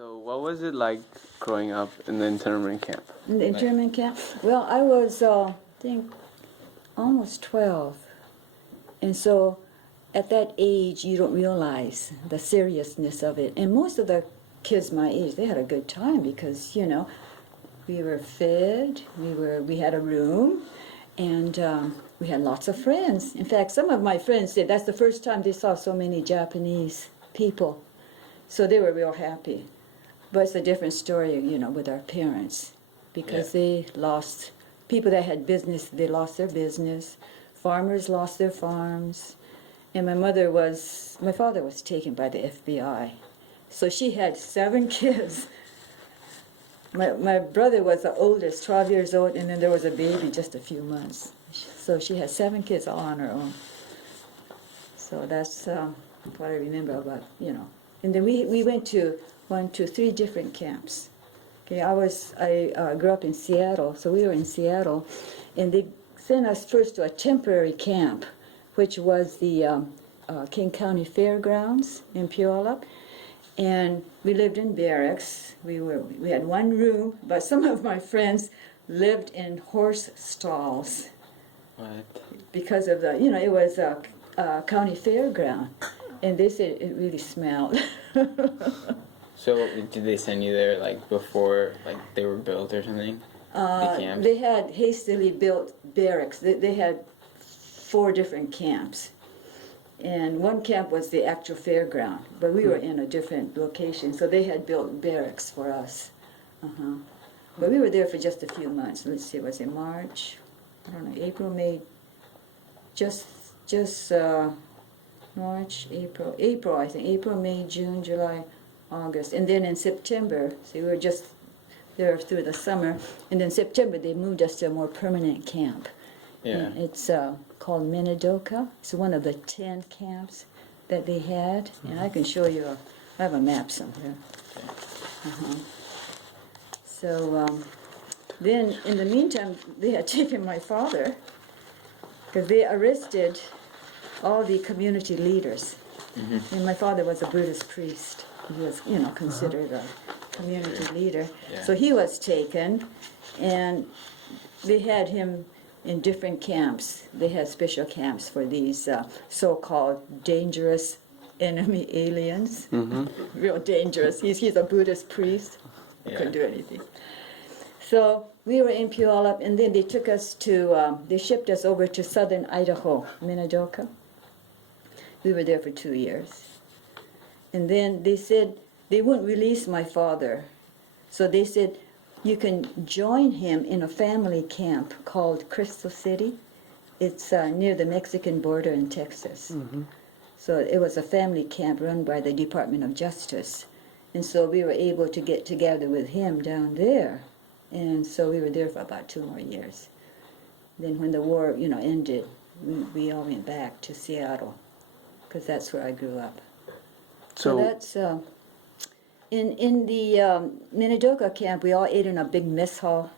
So, what was it like growing up in the internment camp? In the internment camp? Well, I was, I think, almost 12. And so at that age, you don't realize the seriousness of it. And most of the kids my age, they had a good time because, we were fed, we had a room, and we had lots of friends. In fact, some of my friends said that's the first time they saw so many Japanese people. So they were real happy. But it's a different story, with our parents, because they lost, people that had business, they lost their business. Farmers lost their farms. And my father was taken by the FBI. So she had 7 kids. My brother was the oldest, 12 years old, and then there was a baby just a few months. So she had 7 kids all on her own. So that's what I remember about, And then we went to 3 different camps. Okay, I grew up in Seattle, so we were in Seattle, and they sent us first to a temporary camp, which was the King County Fairgrounds in Puyallup. And we lived in barracks. We had 1 room, but some of my friends lived in horse stalls. What? Because of it was a county fairground, and they said it really smelled. So did they send you there before they were built or something? The camps? They had hastily built barracks. They had 4 different camps. And one camp was the actual fairground, but we were in a different location, so they had built barracks for us. But we were there for just a few months. Let's see, was it March? I don't know, April, May, just March, April, I think, April, May, June, July, August. And then in September, so we were just there through the summer, and then September they moved us to a more permanent camp. Yeah. And it's called Minidoka. It's one of the 10 camps that they had, and I can show you. I have a map somewhere. So then, in the meantime, they had taken my father because they arrested all the community leaders. And my father was a Buddhist priest. He was, considered a community leader. Yeah. So he was taken, and they had him in different camps. They had special camps for these so-called dangerous enemy aliens. Real dangerous. He's a Buddhist priest. He couldn't do anything. So we were in Puyallup, and then they took us to, they shipped us over to southern Idaho, Minidoka. We were there for 2 years. And then they said they wouldn't release my father. So they said, you can join him in a family camp called Crystal City. It's near the Mexican border in Texas. So it was a family camp run by the Department of Justice. And so we were able to get together with him down there. And so we were there for about 2 more years. Then when the war, ended, we all went back to Seattle, because that's where I grew up. So that's... In the Minidoka camp, we all ate in a big mess hall.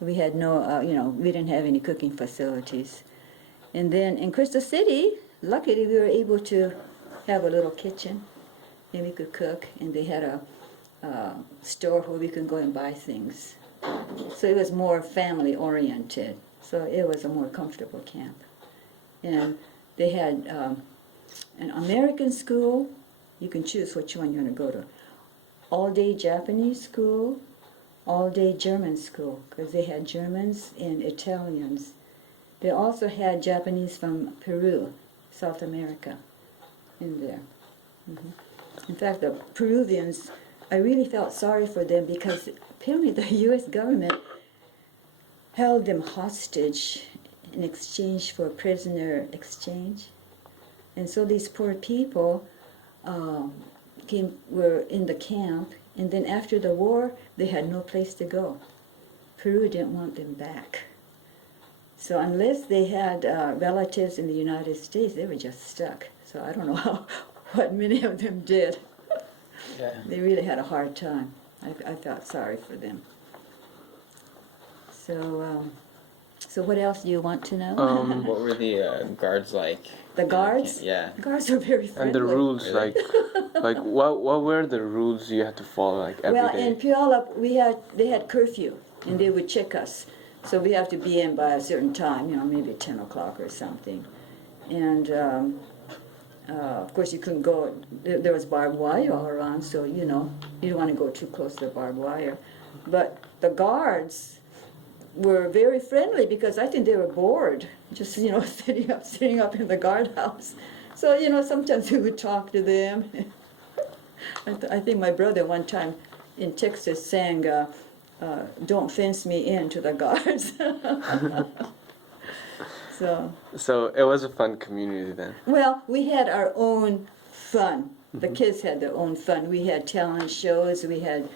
We had we didn't have any cooking facilities. And then in Crystal City, luckily we were able to have a little kitchen, and we could cook, and they had a store where we could go and buy things. So it was more family-oriented. So it was a more comfortable camp. And they had an American school. You can choose which one you want to go to. All-day Japanese school, all-day German school, because they had Germans and Italians. They also had Japanese from Peru, South America, in there. In fact, the Peruvians, I really felt sorry for them because apparently the U.S. government held them hostage in exchange for prisoner exchange. And so these poor people were in the camp, and then after the war, they had no place to go. Peru didn't want them back. So unless they had relatives in the United States, they were just stuck. So I don't know what many of them did. Yeah. They really had a hard time. I felt sorry for them. So So what else do you want to know? What were the guards like? The guards? Yeah. The guards were very friendly. And the rules, Really? like what were the rules you had to follow like every Well, day? in Puyallup, they had curfew, and they would check us. So we have to be in by a certain time, maybe 10 o'clock or something. And of course, you couldn't go. There was barbed wire all around, so you don't want to go too close to the barbed wire. But the guards were very friendly because I think they were bored, just sitting up in the guardhouse. So sometimes we would talk to them. I think my brother one time in Texas sang, "Don't fence me in" to the guards. So it was a fun community then. Well, we had our own fun. The kids had their own fun. We had talent shows. We had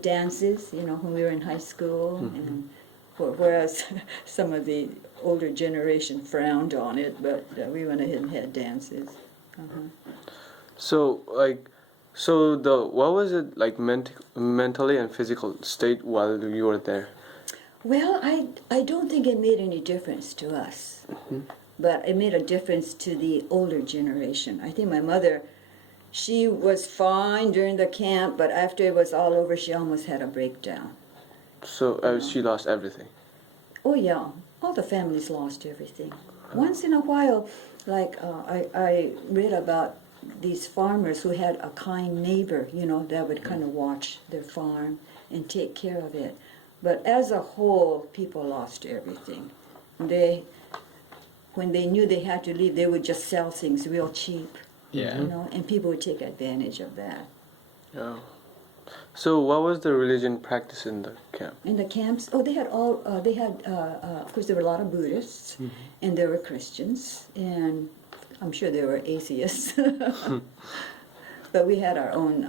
dances, when we were in high school. And whereas some of the older generation frowned on it, but we went ahead and had dances. So what was it like mentally and physical state while you were there? Well, I don't think it made any difference to us, but it made a difference to the older generation. I think my mother, she was fine during the camp, but after it was all over, she almost had a breakdown. So she lost everything. Oh yeah, all the families lost everything. Once in a while, like I read about these farmers who had a kind neighbor, that would kind of watch their farm and take care of it. But as a whole, people lost everything. When they knew they had to leave, they would just sell things real cheap. Yeah. And people would take advantage of that. Yeah. So what was the religion practice in the camp? In the camps, of course, there were a lot of Buddhists, and there were Christians, and I'm sure there were atheists. But we had our own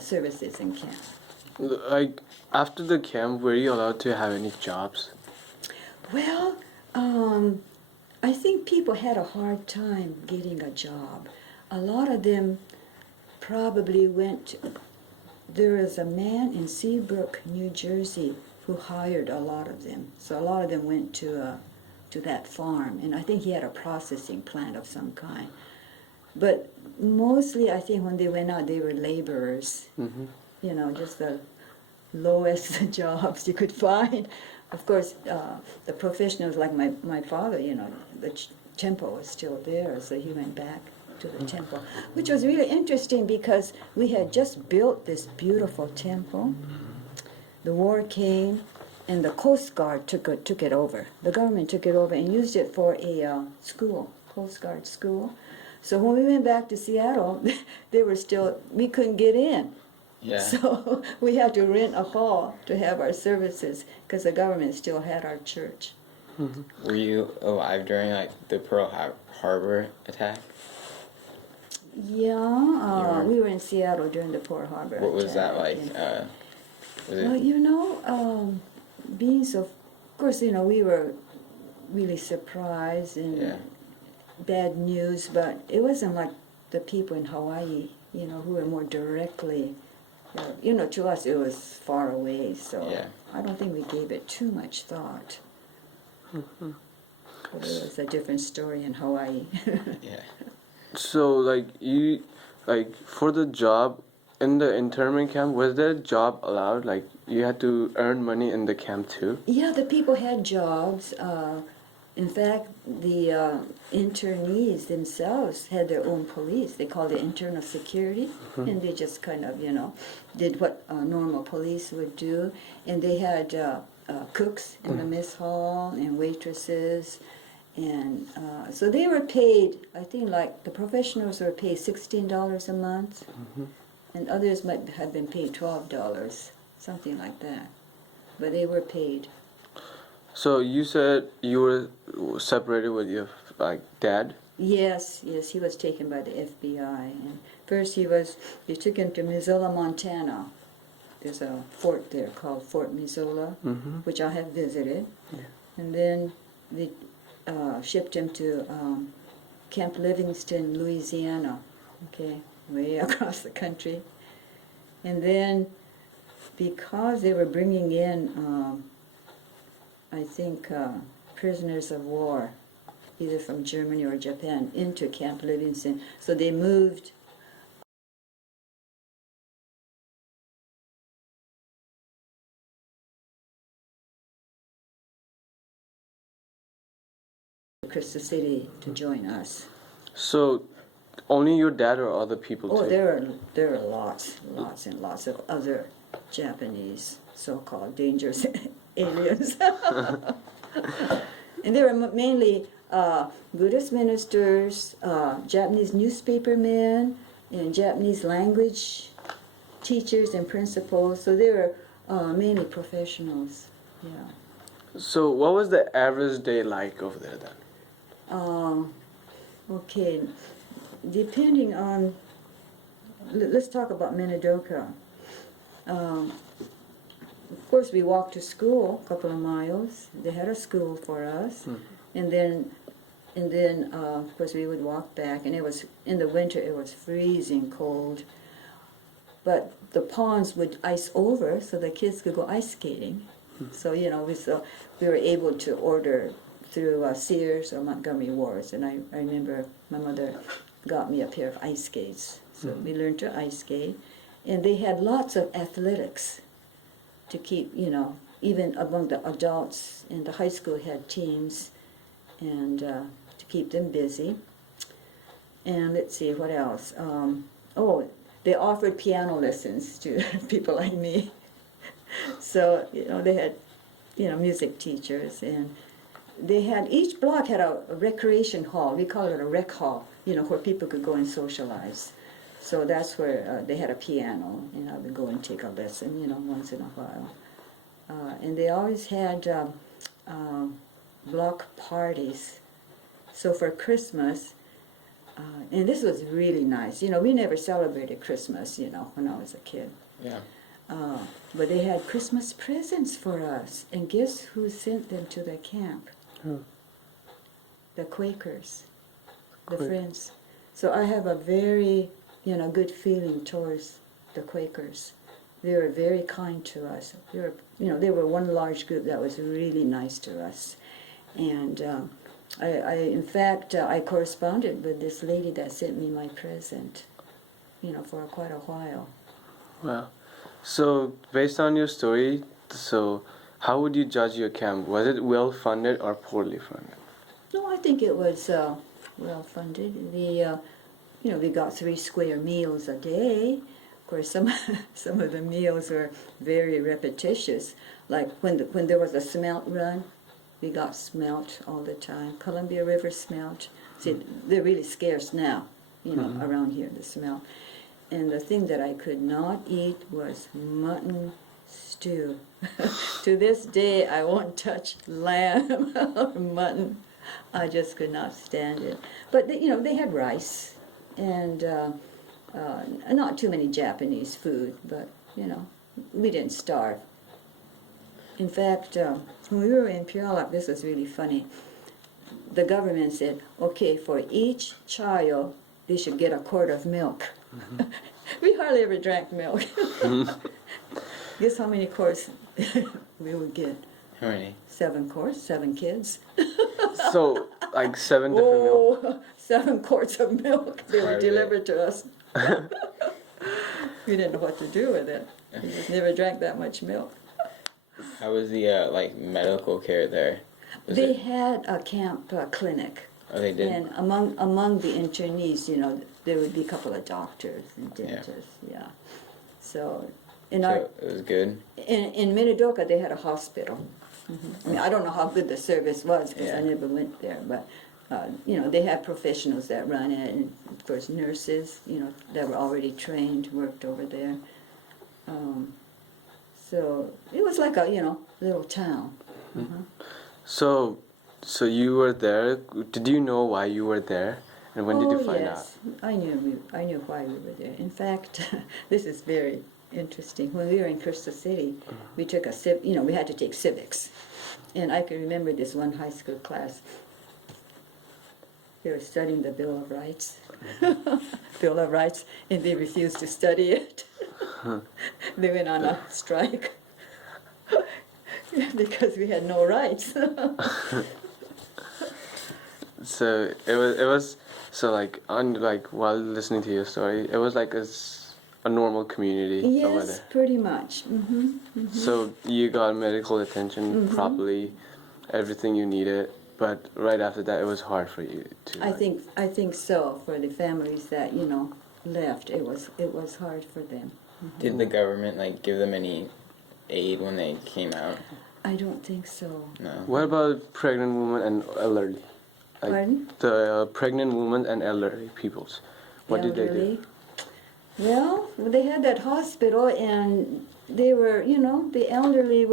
services in camp. Like after the camp, were you allowed to have any jobs? Well, I think people had a hard time getting a job. A lot of them probably there was a man in Seabrook, New Jersey, who hired a lot of them. So a lot of them went to that farm, and I think he had a processing plant of some kind. But mostly, I think when they went out, they were laborers. Just the lowest jobs you could find. Of course, the professionals like my father, the temple was still there, so he went back to the temple, which was really interesting because we had just built this beautiful temple. The war came, and the Coast Guard took it over. The government took it over and used it for a school, Coast Guard school. So when we went back to Seattle, we couldn't get in. Yeah. So we had to rent a hall to have our services because the government still had our church. Were you alive during the Pearl Harbor attack? Yeah, we were in Seattle during the Pearl Harbor What was that like? Being so, of course, we were really surprised and bad news, but it wasn't like the people in Hawaii, who were more directly, to us it was far away, so I don't think we gave it too much thought. But it was a different story in Hawaii. Yeah. So for the job in the internment camp, was there a job allowed? Like you had to earn money in the camp too? Yeah, the people had jobs. In fact, the internees themselves had their own police. They called it internal security, and they just kind of, did what normal police would do. And they had cooks in the mess hall and waitresses. And so they were paid, I think like the professionals were paid $16 a month, and others might have been paid $12, something like that. But they were paid. So you said you were separated with your dad? Yes, he was taken by the FBI. And first they took him to Missoula, Montana. There's a fort there called Fort Missoula, which I have visited. Yeah. And then they shipped him to Camp Livingston, Louisiana, way across the country. And then because they were bringing in I think, prisoners of war, either from Germany or Japan, into Camp Livingston. So they moved to Crystal City to join us. So, only your dad or other people Oh, too? there are lots and lots of other Japanese so-called dangerous aliens. And they were mainly Buddhist ministers, Japanese newspapermen, and Japanese language teachers and principals. So they were mainly professionals. Yeah. So, what was the average day like over there then? Okay, depending on, let's talk about Minidoka. Of course, we walked to school a couple of miles. They had a school for us, and then, of course, we would walk back. And it was in the winter. It was freezing cold, but the ponds would ice over, so the kids could go ice skating. So we were able to order through Sears or Montgomery Wards, and I remember my mother got me a pair of ice skates. So we learned to ice skate, and they had lots of athletics to keep, even among the adults, and the high school had teams, and to keep them busy. And let's see, what else? They offered piano lessons to people like me. So, they had, music teachers, and they had, each block had a recreation hall. We call it a rec hall, where people could go and socialize. So that's where they had a piano, and I would go and take a lesson, once in a while. And they always had block parties. So for Christmas, and this was really nice. We never celebrated Christmas, when I was a kid. Yeah. But they had Christmas presents for us. And guess who sent them to the camp? Who? The Quakers, the Friends. So I have a very, good feeling towards the Quakers. They were very kind to us. They were one large group that was really nice to us. And in fact, I corresponded with this lady that sent me my present, for quite a while. Wow. So, based on your story, how would you judge your camp? Was it well funded or poorly funded? No, I think it was well funded. We got 3 square meals a day. Of course, some of the meals were very repetitious. Like when there was a smelt run, we got smelt all the time. Columbia River smelt. See, they're really scarce now, around here, the smelt. And the thing that I could not eat was mutton stew. To this day, I won't touch lamb or mutton. I just could not stand it. But they had rice and not too many Japanese food, but we didn't starve. In fact, when we were in Puyallup, this was really funny. The government said, okay, for each child, they should get a quart of milk. We hardly ever drank milk. Guess how many quarts we would get? How many? 7 quarts, 7 kids. So, like 7 different milk? Oh, 7 quarts of milk they were delivered to us. We didn't know what to do with it. We just never drank that much milk. How was the medical care there? They had a camp clinic. Oh, they did? And among the internees, there would be a couple of doctors and dentists, yeah. So, It was good? In Minidoka, they had a hospital. I mean, I don't know how good the service was because I never went there, but they had professionals that run it, and of course nurses, that were already trained worked over there. So it was like a little town. So you were there. Did you know why you were there, and when did you find out? I knew why we were there. In fact, this is very interesting. When we were in Crystal City, we took we had to take civics, and I can remember this one high school class. They were studying the Bill of Rights, and they refused to study it. They went on a strike. because we had no rights. So it was so like on like while listening to your story, it was like a normal community over Yes, there. pretty much. So you got medical attention properly, everything you needed, but right after that, it was hard for you to. I think so. For the families that left, it was hard for them. Did the government like give them any aid when they came out? I don't think so. No. What about pregnant women and elderly? Like Pardon? the pregnant women and elderly peoples. What did they do? Elderly. Well, they had that hospital, and they were, the elderly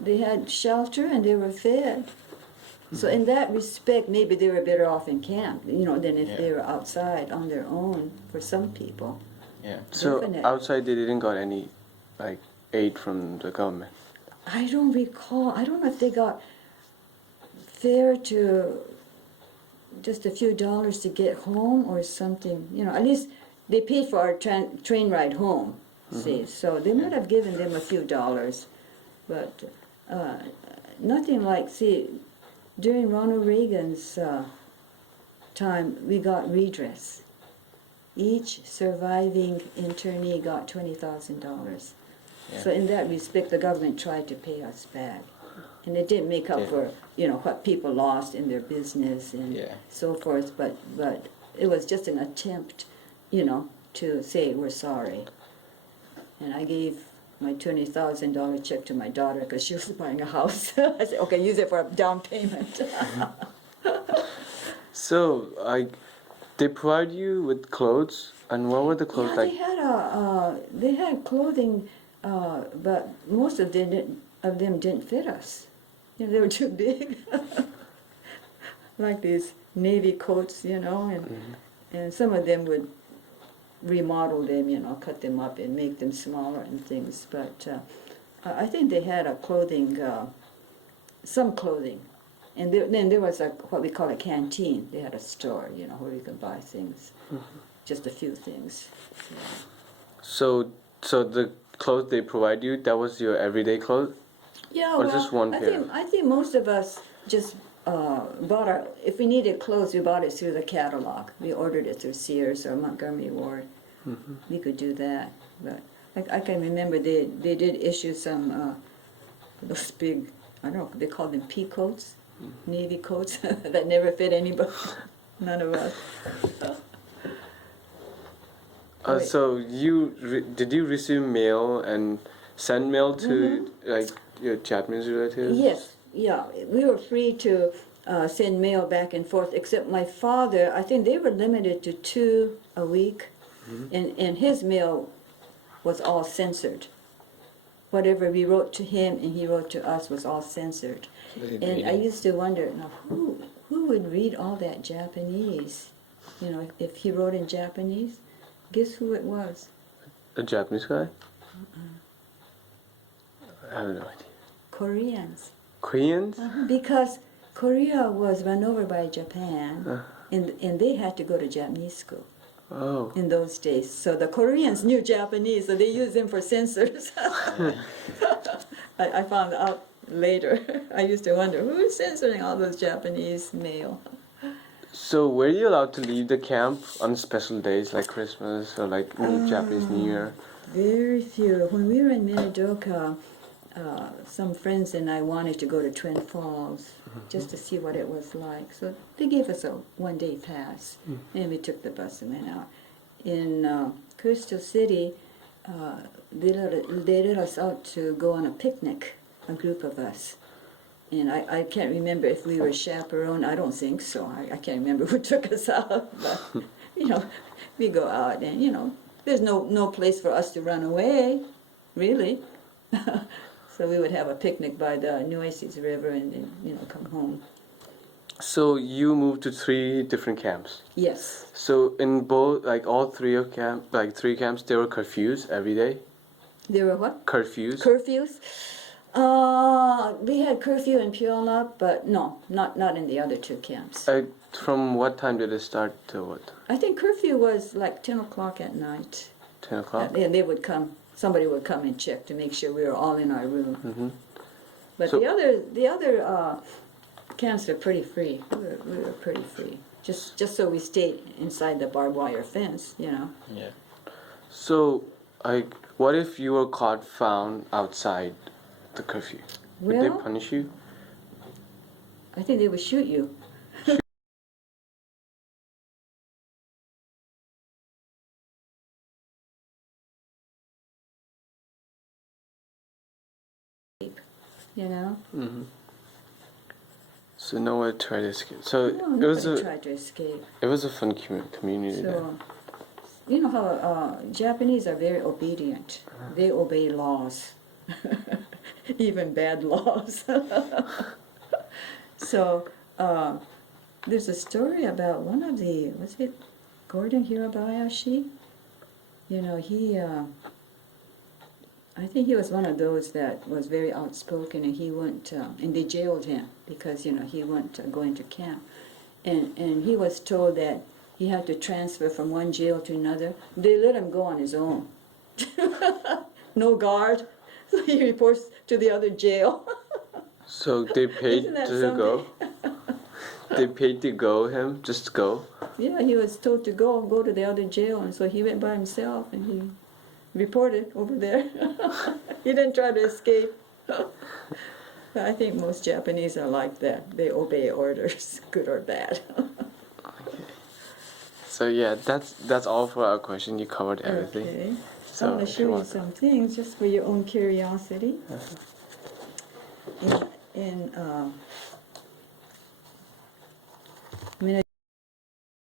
they had shelter and they were fed. So in that respect, maybe they were better off in camp, than if they were outside on their own for some people. Yeah. So Definite. outside they didn't got any like aid from the government. I don't recall. I don't know if they got fare to just a few dollars to get home or something. At least they paid for our train ride home. See, so they might have given them a few dollars, but nothing like. See, during Ronald Reagan's time, we got redress. Each surviving internee got $20,000. Yeah. So in that respect, the government tried to pay us back. And it didn't make up for, what people lost in their business and so forth, but it was just an attempt, to say we're sorry. And I gave my $20,000 check to my daughter because she was buying a house. I said, okay, use it for a down payment. So like they provide you with clothes, and what were the clothes like? They had clothing, but most of them didn't fit us. They were too big. Like these navy coats, and some of them would remodel them, cut them up and make them smaller and things. But I think they had some clothing. And then there was what we call a canteen. They had a store, where you could buy things, just a few things. Yeah. So the clothes they provide you, that was your everyday clothes? Yeah, Or just one pair? I think most of us just bought if we needed clothes, we bought it through the catalog. We ordered it through Sears or Montgomery Ward. We could do that. But I can remember they did issue some those big, I don't know, they called them pea coats, navy coats that never fit anybody, none of us. So did you receive mail and send mail to like your Japanese relatives? Yes, yeah. We were free to send mail back and forth, except my father, I think they were limited to 2 a week, and his mail was all censored. Whatever we wrote to him and he wrote to us was all censored. And I used to wonder, now who would read all that Japanese? If he wrote in Japanese, guess who it was? A Japanese guy? I have no idea. Koreans. Koreans? Because Korea was run over by Japan, and they had to go to Japanese school Oh. in those days. So the Koreans knew Japanese, so they used them for censors. I found out later. I used to wonder, who's censoring all those Japanese mail? So were you allowed to leave the camp on special days like Christmas or like Japanese New Year? Very few. When we were in Minidoka, some friends and I wanted to go to Twin Falls just to see what it was like. So they gave us a one-day pass, and we took the bus and went out. In Crystal City, they let us out to go on a picnic, a group of us. And I can't remember if we were chaperoned. I don't think so. I can't remember who took us out. But, we go out and, there's no place for us to run away, really. So we would have a picnic by the Nueces River and then, come home. So you moved to 3 different camps. Yes. So in both, like all 3 camps, there were curfews every day? There were what? Curfews? Curfews? We had curfew in Puyallup, but no, not in the other 2 camps. From what time did it start to what? I think curfew was like 10 o'clock at night. 10 o'clock? And they would come, somebody would come and check to make sure we were all in our room. But So- the other camps are pretty free. We were pretty free. Just so we stayed inside the barbed wire fence, you know. Yeah. So, like, what if you were caught found outside the curfew? Would they Well, punish you? I think they would shoot you. You know. Mm-hmm. So no one tried to escape. So No, it was nobody a tried to escape. it was a fun community there. So, you know how Japanese are very obedient. They obey laws, even bad laws. So, there's a story about one of the, was it Gordon Hirabayashi? You know, I think he was one of those that was very outspoken, and he went, and they jailed him because, you know, he went going to camp. And he was told that he had to transfer from one jail to another. They let him go on his own. No guard. So he reports to the other jail. So they paid Isn't that to go. They paid to go him just go. Yeah, he was told to go to the other jail, and so he went by himself and he reported over there. He didn't try to escape. But I think most Japanese are like that. They obey orders, good or bad. So yeah, that's all for our question. You covered everything. Okay. So I want to if show you you want- some things just for your own curiosity. In